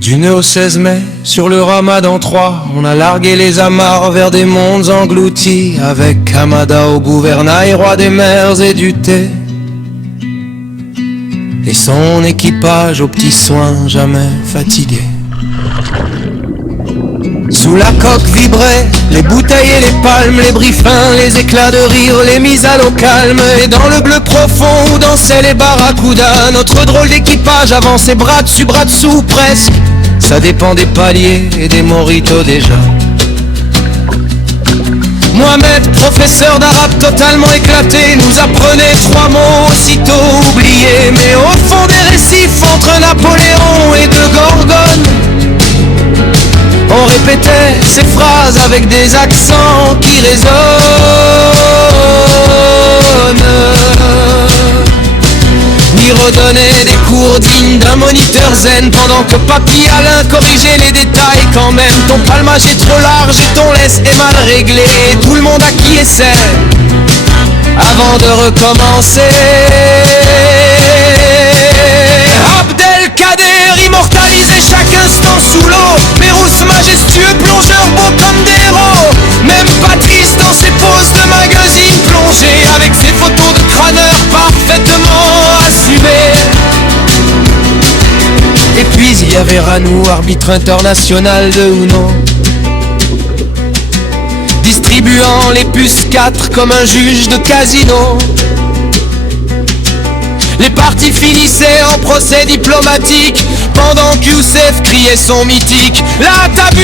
Du nœud au 16 mai, sur le Ramadan 3, on a largué les amarres vers des mondes engloutis, avec Hamada au gouvernail, roi des mers et du thé, et son équipage aux petits soins jamais fatigué. Sous la coque vibraient les bouteilles et les palmes, les briefins, les éclats de rire, les mises à l'eau calme. Et dans le bleu profond où dansaient les barracudas, notre drôle d'équipage avançait bras dessus bras dessous presque. Ça dépend des paliers et des mojitos déjà. Mohamed, professeur d'arabe totalement éclaté, nous apprenait 3 mots aussitôt oubliés. Mais au fond des récifs entre Napoléon et de Gorgone, on répétait ces phrases avec des accents qui résonnent. Ni redonner des cours dignes d'un moniteur zen, pendant que Papy Alain corrigeait les détails quand même. Ton palmage est trop large et ton laisse est mal réglé. Tout le monde acquiesçait avant de recommencer. Abdelkader immortalisait chaque instant sous l'eau. Pérouse majestueux, plongeur beau comme des héros. Même Patrice dans ses poses de magazine plongé, avec ses photos de crâneur parfaitement assumées. Et puis il y avait Ranou, arbitre international de Uno, distribuant les puces 4 comme un juge de casino. Les parties finissaient en procès diplomatique, pendant qu'Youssef criait son mythique la Tabuse.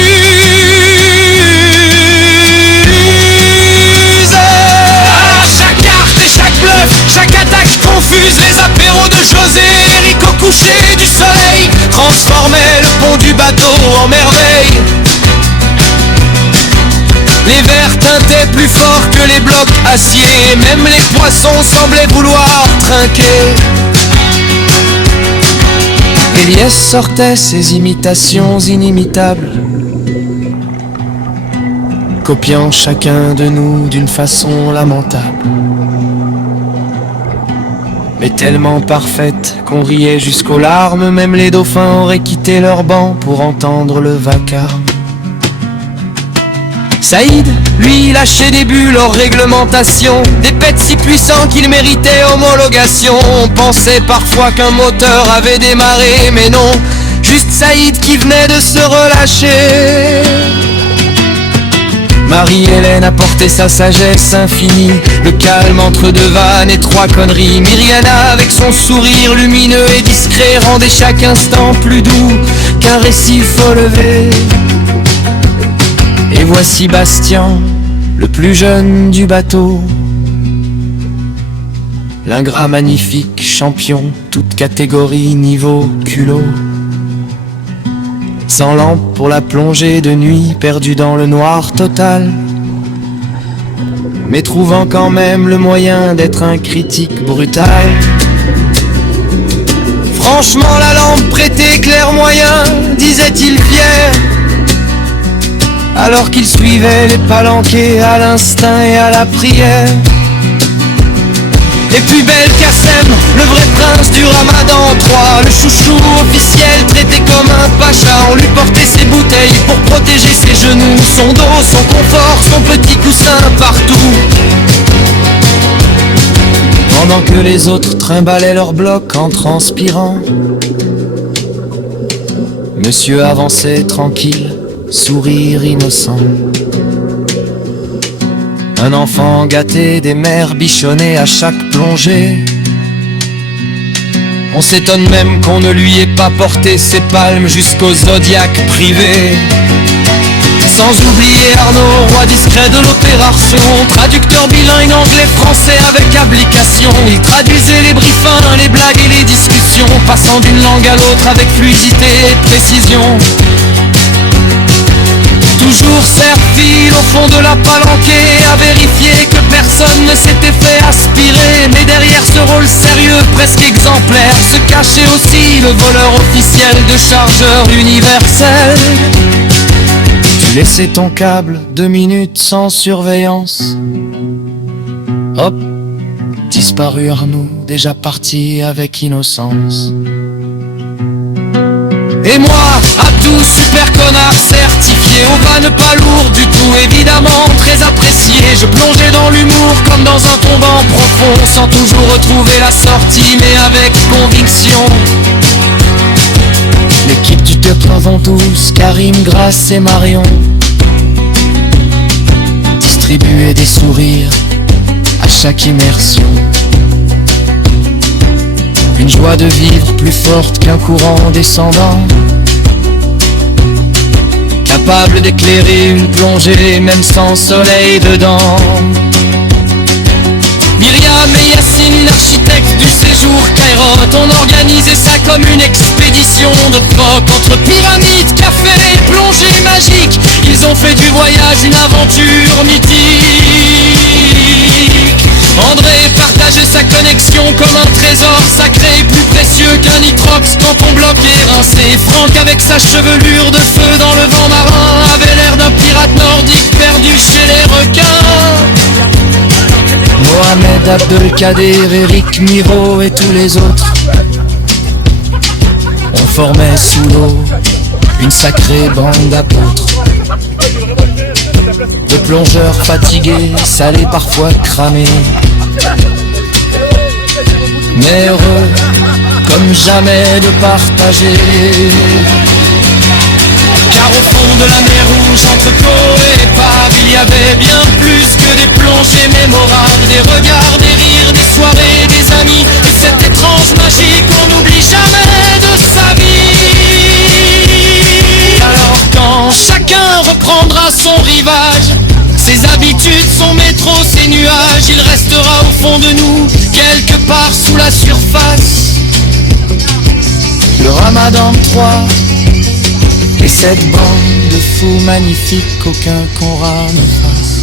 Ah, chaque carte et chaque bluff, chaque attaque confuse, les apéros de José, Eric au coucher du soleil transformaient le pont du bateau en merveille. Les verres teintaient plus fort que les blocs acier, même les poissons semblaient vouloir trinquer. Eliès sortait ses imitations inimitables, copiant chacun de nous d'une façon lamentable, mais tellement parfaite qu'on riait jusqu'aux larmes. Même les dauphins auraient quitté leur banc pour entendre le vacarme. Saïd, lui, lâchait des bulles hors réglementation, des pets si puissants qu'ils méritaient homologation. On pensait parfois qu'un moteur avait démarré, mais non, juste Saïd qui venait de se relâcher. Marie-Hélène apportait sa sagesse infinie, le calme entre 2 vannes et 3 conneries. Myriana, avec son sourire lumineux et discret, rendait chaque instant plus doux qu'un récif au lever. Et voici Bastien, le plus jeune du bateau, l'ingrat magnifique, champion, toute catégorie, niveau, culot. Sans lampe pour la plongée de nuit, perdu dans le noir total, mais trouvant quand même le moyen d'être un critique brutal. Franchement la lampe prêtait clair moyen, disait-il fier, alors qu'il suivait les palanqués à l'instinct et à la prière. Et puis Belkacem, le vrai prince du Ramadan 3, le chouchou officiel traité comme un pacha. On lui portait ses bouteilles pour protéger ses genoux, son dos, son confort, son petit coussin partout. Pendant que les autres trimballaient leur bloc en transpirant, monsieur avançait tranquille, sourire innocent. Un enfant gâté des mers bichonnées à chaque plongée. On s'étonne même qu'on ne lui ait pas porté ses palmes jusqu'au zodiaque privé. Sans oublier Arnaud, roi discret de l'opération, traducteur bilingue anglais-français avec application. Il traduisait les briefings, les blagues et les discussions, passant d'une langue à l'autre avec fluidité et précision. Toujours serre-fil au fond de la palanquée, à vérifier que personne ne s'était fait aspirer. Mais derrière ce rôle sérieux, presque exemplaire, se cachait aussi le voleur officiel de chargeur universel. Tu laissais ton câble 2 minutes sans surveillance, hop, disparu Arnaud, déjà parti avec innocence. Et moi, Abdou, super connard certifié, au van pas lourd du tout, évidemment très apprécié. Je plongeais dans l'humour comme dans un tombant profond, sans toujours retrouver la sortie, mais avec conviction. L'équipe du top 92, Karim, Grace et Marion, distribuer des sourires à chaque immersion. Une joie de vivre plus forte qu'un courant descendant, capable d'éclairer une plongée même sans soleil dedans. Myriam et Yacine, architectes du séjour Kairote, on organisait ça comme une expédition de troc. Entre pyramides, café et plongée magique, ils ont fait du voyage une aventure mythique. André partageait sa connexion comme un trésor sacré, plus précieux qu'un nitrox quand on bloque et rincé. Franck avec sa chevelure de feu dans le vent marin avait l'air d'un pirate nordique perdu chez les requins. Mohamed, Abdelkader, Eric, Miro et tous les autres, on formait sous l'eau une sacrée bande d'apôtres, de plongeurs fatigués, salés parfois cramés, mais heureux comme jamais de partager. Car au fond de la mer Rouge, entre Pau et épave, il y avait bien plus que des plongées mémorables, des regards, des rires, des soirées, des amis, et cette étrange magie qu'on n'oublie jamais de sa vie. Alors quand chacun reprendra son rivage, ses habitudes, son métro, ses nuages, il restera au fond de nous, quelque part sous la surface, le Ramadan 3 et cette bande de fous magnifiques qu'aucun Coran ne fasse.